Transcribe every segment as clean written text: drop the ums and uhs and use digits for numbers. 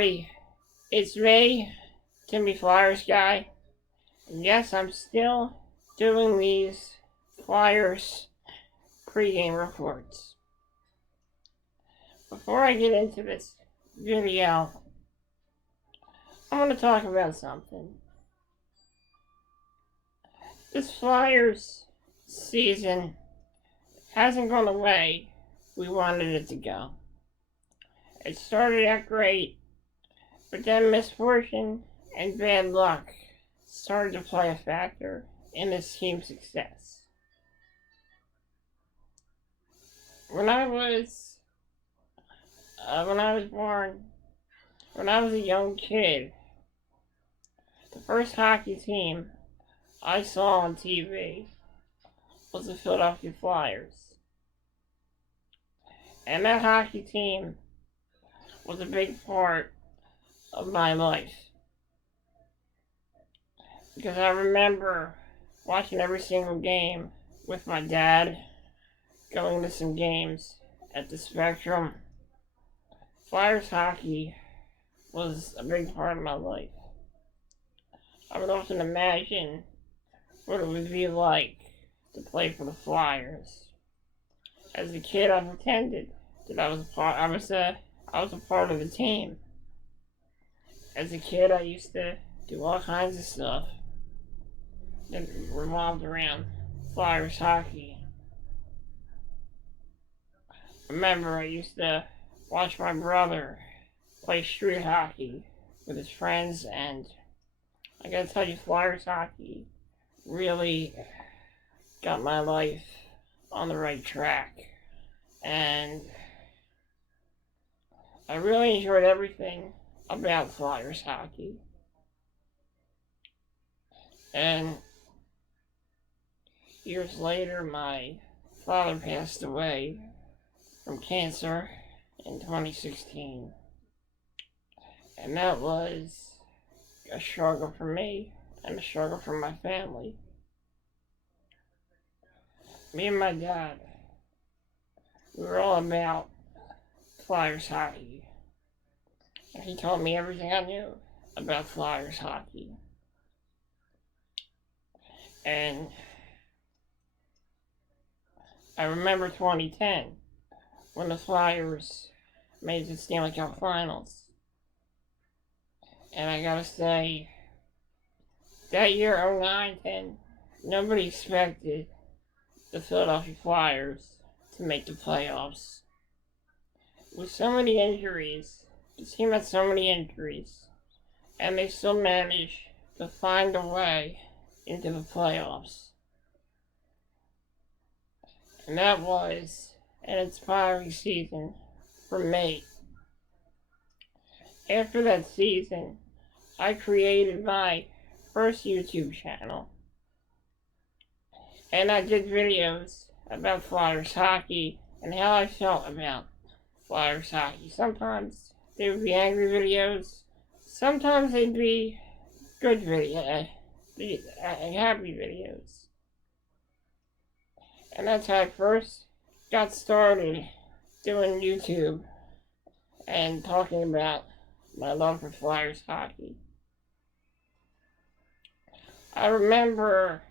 everybody, it's me, Timmy Flyers guy. And yes, I'm still doing these Flyers pregame reports. Before I get into this video, I want to talk about something. This Flyers season hasn't gone the way we wanted it to go. It started out great, but then misfortune and bad luck started to play a factor in this team's success. When I was a young kid, the first hockey team I saw on TV was the Philadelphia Flyers. And that hockey team was a big part of my life. Because I remember watching every single game with my dad, going to some games at the Spectrum. Flyers hockey was a big part of my life. I would often imagine what it would be like to play for the Flyers. As a kid, I pretended that I was a part of the team. As a kid, I used to do all kinds of stuff that revolved around Flyers hockey. Remember, I used to watch my brother play street hockey with his friends, and I gotta tell you, Flyers hockey really got my life on the right track. And I really enjoyed everything about Flyers hockey. And years later, my father passed away from cancer in 2016. And that was a struggle for me and a struggle for my family. Me and my dad, we were all about Flyers hockey. And he taught me everything I knew about Flyers hockey. And I remember 2010, when the Flyers made the Stanley Cup Finals. And I gotta say, that year, 09-10, nobody expected the Philadelphia Flyers to make the playoffs. With so many injuries, the team had so many injuries, and they still managed to find a way into the playoffs. And that was an inspiring season for me. After that season, I created my first YouTube channel. And I did videos about Flyers hockey and how I felt about Flyers hockey. Sometimes they would be angry videos. Sometimes they'd be good videos, happy videos. And that's how I first got started doing YouTube and talking about my love for Flyers hockey. I remember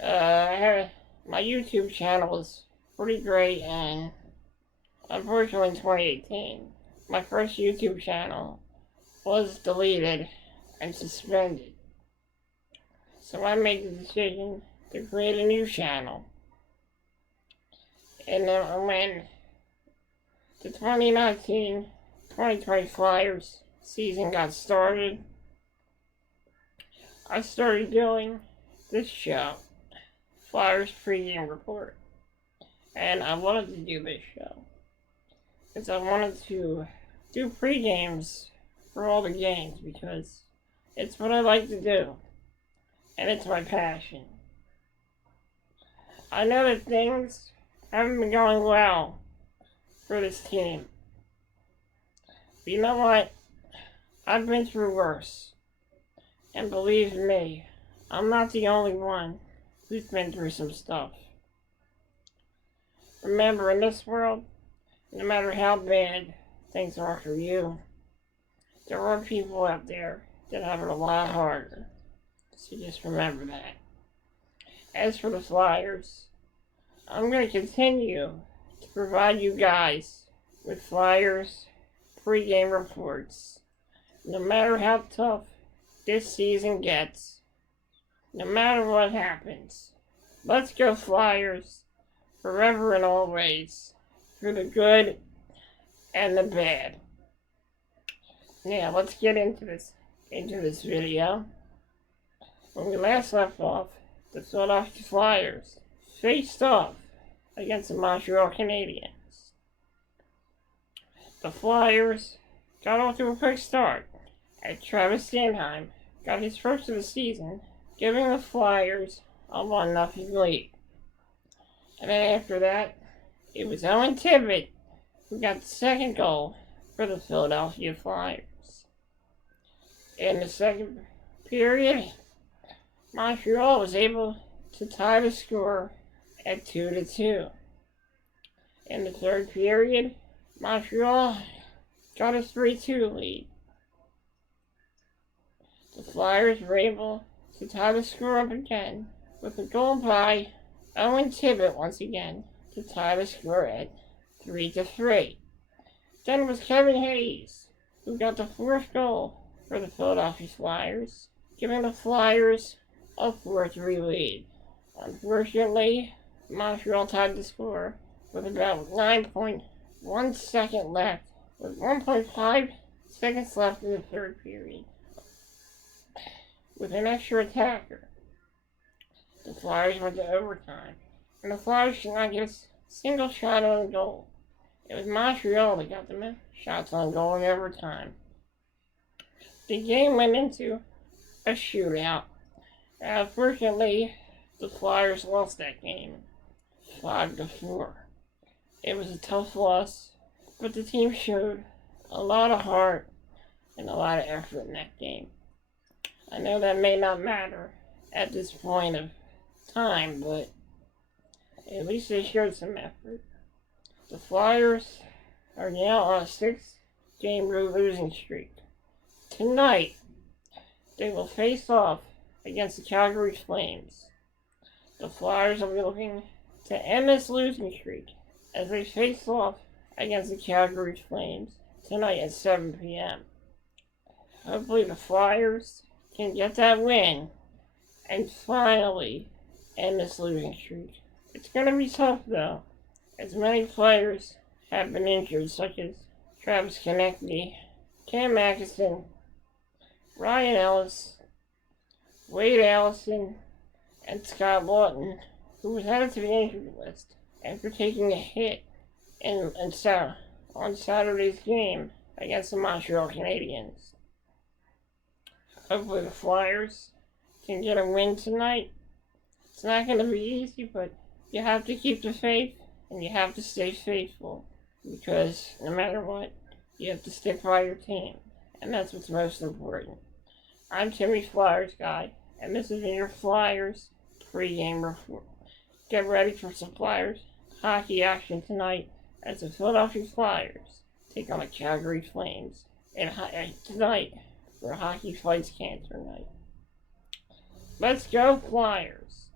my YouTube channel was pretty great, and unfortunately in 2018, my first YouTube channel was deleted and suspended. So I made the decision to create a new channel. And when the 2019-2020 Flyers season got started, I started doing this show, Flyers Pregame Report. And I wanted to do this show because I wanted to do pregames for all the games, because it's what I like to do, and it's my passion. I know that things haven't been going well for this team, but you know what? I've been through worse. And believe me, I'm not the only one who's been through some stuff. Remember, in this world, no matter how bad things are for you, there are people out there that have it a lot harder. So just remember that. As for the Flyers, I'm going to continue to provide you guys with Flyers pregame reports. No matter how tough this season gets, no matter what happens, let's go Flyers forever and always, through the good and the bad. Now let's get into this video. When we last left off, the Philadelphia Flyers faced off against the Montreal Canadiens. The Flyers got off to a quick start as Travis Sanheim got his first of the season, giving the Flyers a 1-0 lead. And then after that, it was Owen Tippett who got the second goal for the Philadelphia Flyers. In the second period, Montreal was able to tie the score at 2-2. In the third period, Montreal got a 3-2 lead. The Flyers were able to tie the score up again with a goal by Owen Tippett once again to tie the score at 3-3. Then it was Kevin Hayes who got the fourth goal for the Philadelphia Flyers, giving the Flyers a 4-3 lead. Unfortunately, Montreal tied the score with about 9.1 seconds left, with 1.5 seconds left in the third period. With an extra attacker, the Flyers went to overtime, and the Flyers did not get a single shot on goal. It was Montreal that got the shots on goal in overtime. The game went into a shootout. Unfortunately, the Flyers lost that game 5-4. It was a tough loss, but the team showed a lot of heart and a lot of effort in that game. I know that may not matter at this point of time, but at least they showed some effort. The Flyers are now on a 6-game road losing streak. Tonight, they will face off against the Calgary Flames. The Flyers will be looking to end this losing streak as they face off against the Calgary Flames tonight at 7 p.m. Hopefully the Flyers can get that win and finally end this losing streak. It's going to be tough though, as many players have been injured, such as Travis Konecny, Cam Atkinson, Ryan Ellis, Wade Allison, and Scott Lawton, who was added to the injury list after taking a hit on Saturday's game against the Montreal Canadiens. Hopefully the Flyers can get a win tonight. It's not going to be easy, but you have to keep the faith and you have to stay faithful, because no matter what, you have to stick by your team, and that's what's most important. I'm Timmy Flyers Guy, and this has been your Flyers pregame report. Get ready for some Flyers hockey action tonight as the Philadelphia Flyers take on the Calgary Flames tonight for Hockey Fights Cancer Night. Let's go Flyers!